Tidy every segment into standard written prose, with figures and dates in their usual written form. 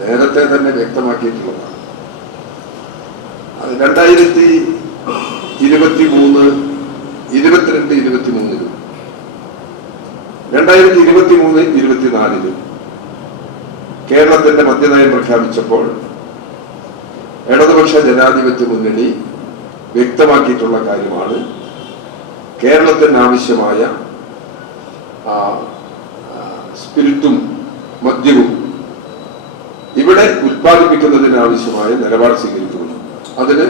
നേരത്തെ തന്നെ വ്യക്തമാക്കിയിട്ടുള്ളതാണ്. അത് 2023, 22, 23 2023, 24 കേരളത്തിന്റെ മദ്യനയം പ്രഖ്യാപിച്ചപ്പോൾ ഇടതുപക്ഷ ജനാധിപത്യ മുന്നണി വ്യക്തമാക്കിയിട്ടുള്ള കാര്യമാണ് കേരളത്തിന് ആവശ്യമായ സ്പിരിറ്റും മദ്യവും ഇവിടെ ഉത്പാദിപ്പിക്കുന്നതിന് ആവശ്യമായ നിലപാട് സ്വീകരിക്കുന്നു. അതിന്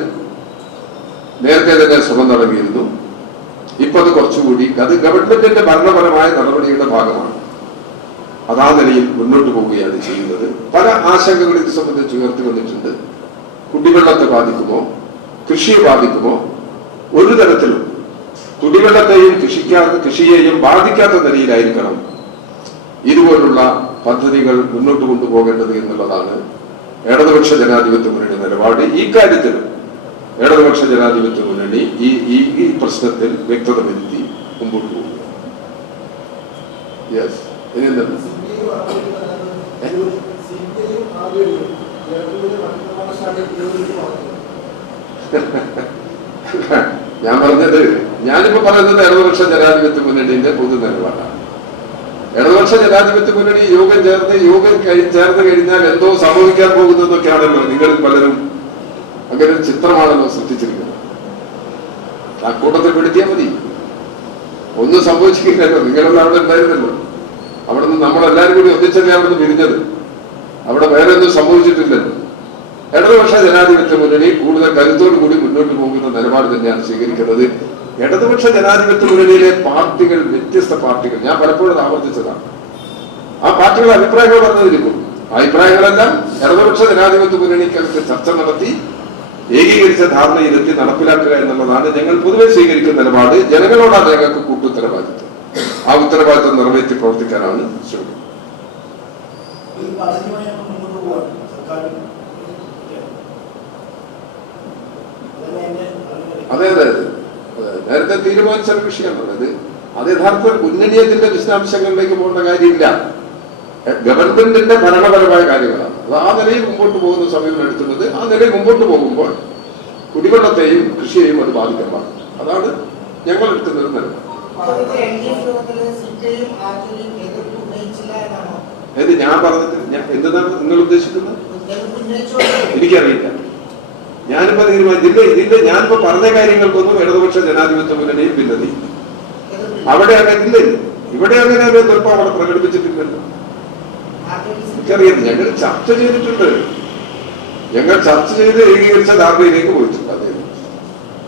നേരത്തെ തന്നെ ശ്രമം നടത്തിയിരുന്നു. ഇപ്പൊ അത് കുറച്ചുകൂടി അത് ഗവൺമെന്റിന്റെ ഭരണപരമായ നടപടിയുടെ ഭാഗമാണ്. അതാ നിലയിൽ മുന്നോട്ട് പോവുകയാണ് ചെയ്യുന്നത്. പല ആശങ്കകൾ ഇത് സംബന്ധിച്ച് ഉയർത്തി വന്നിട്ടുണ്ട്. കുടിവെള്ളത്തെ ബാധിക്കുമോ, കൃഷിയെ ബാധിക്കുമോ? ഒരു തരത്തിലും കുടിവെള്ളത്തെയും കൃഷിയെയും ബാധിക്കാത്ത നിലയിലായിരിക്കണം ഇതുപോലുള്ള പദ്ധതികൾ മുന്നോട്ട് കൊണ്ടുപോകേണ്ടത് എന്നുള്ളതാണ് ഇടതുപക്ഷ ജനാധിപത്യ മുന്നണി നിലപാട്. ഈ കാര്യത്തിൽ ഇടതുപക്ഷ ജനാധിപത്യ മുന്നണി ഈ പ്രശ്നത്തിൽ വ്യക്തത വരുത്തി മുമ്പോട്ട് പോകുക. യെസ്, ഇനി എന്താണ് ഞാൻ പറഞ്ഞത്? ഞാനിപ്പോ പറയുന്നത് ഇടതുപക്ഷ ജനാധിപത്യ മുന്നണിന്റെ പൊതു നിലപാടാണ്. ഇടതുപക്ഷ ജനാധിപത്യ മുന്നണി യോഗം ചേർന്ന് കഴിഞ്ഞാൽ എന്തോ സംഭവിക്കാൻ പോകുന്നതൊക്കെയാണല്ലോ നിങ്ങളിൽ പലരും അങ്ങനെ ഒരു ചിത്രമാണല്ലോ സൃഷ്ടിച്ചിരിക്കുന്നത്. ആ കൂട്ടത്തിൽ പെടുത്തിയാൽ മതി, ഒന്നും സംഭവിച്ചിട്ടില്ലല്ലോ. നിങ്ങളെല്ലാം അവിടെ ഉണ്ടായിരുന്നല്ലോ. അവിടെ നിന്ന് നമ്മളെല്ലാരും കൂടി ഒന്നിച്ചല്ലേ അവിടെ നിന്ന് പിരിഞ്ഞത്. അവിടെ വേറെ ഒന്നും സംഭവിച്ചിട്ടില്ലല്ലോ. ഇടതുപക്ഷ ജനാധിപത്യ മുന്നണി കൂടുതൽ കരുത്തോടു കൂടി മുന്നോട്ട് പോകുന്ന നിലപാട് തന്നെയാണ് സ്വീകരിക്കുന്നത്. ഇടതുപക്ഷ ജനാധിപത്യ മുന്നണിയിലെ പാർട്ടികൾ, വ്യത്യസ്ത പാർട്ടികൾ, ഞാൻ പലപ്പോഴും ആവർത്തിച്ചതാണ്. ആ പാർട്ടികളുടെ അഭിപ്രായങ്ങൾ പറഞ്ഞതിരിക്കും. അഭിപ്രായങ്ങളെല്ലാം ഇടതുപക്ഷ ജനാധിപത്യ മുന്നണിക്കകത്ത് ചർച്ച നടത്തി ഏകീകരിച്ച ധാരണയിലെത്തി നടപ്പിലാക്കുക എന്നുള്ളതാണ് ഞങ്ങൾ പൊതുവെ സ്വീകരിക്കുന്ന നിലപാട്. ജനങ്ങളോടാണ് ഞങ്ങൾക്ക് കൂട്ടുത്തരവാദിത്വം. ആ ഉത്തരവാദിത്വം നിറവേറ്റി പ്രവർത്തിക്കാനാണ് ശ്രമിക്കുന്നത്. അതെ അതെ അതെ നേരത്തെ തീരുമാനിച്ച വിഷയമാണത്. അത് യഥാർത്ഥത്തിൽ മുന്നണിയത്തിന്റെ വിശദാംശങ്ങളിലേക്ക് പോകേണ്ട കാര്യമില്ല. ഗവൺമെന്റിന്റെ ഭരണപരമായ കാര്യങ്ങളാണ്. അത് ആ നിലയിൽ മുമ്പോട്ട് പോകുന്ന സമയം എടുക്കുന്നത്. ആ നിലയിൽ മുമ്പോട്ട് പോകുമ്പോൾ കുടിവെള്ളത്തെയും കൃഷിയെയും അത് ബാധിക്കാൻ പാടില്ല. അതാണ് ഞങ്ങൾ എടുക്കുന്നത് നിലപാട്. ഏത് ഞാൻ പറഞ്ഞിട്ട് എന്താണ് നിങ്ങൾ ഉദ്ദേശിക്കുന്നത്? എനിക്കറിയില്ല. ഞാനിപ്പോ തീരുമാനിച്ചില്ല. ഞാനിപ്പോ പറഞ്ഞ കാര്യങ്ങൾക്കൊന്നും ഇടതുപക്ഷ ജനാധിപത്യ മുന്നണിയിൽ ഭിന്നതി അവിടെ അങ്ങനെ ഇല്ല. ഇവിടെ അങ്ങനെ ചിലപ്പോൾ അവിടെ പ്രകടിപ്പിച്ചിട്ടില്ലല്ലോ. എനിക്കറിയാം. ഞങ്ങൾ ചർച്ച ചെയ്തിട്ടുണ്ട്. ഞങ്ങൾ ചർച്ച ചെയ്ത് ഏകീകരിച്ച ധാരണയിലേക്ക് പോയി.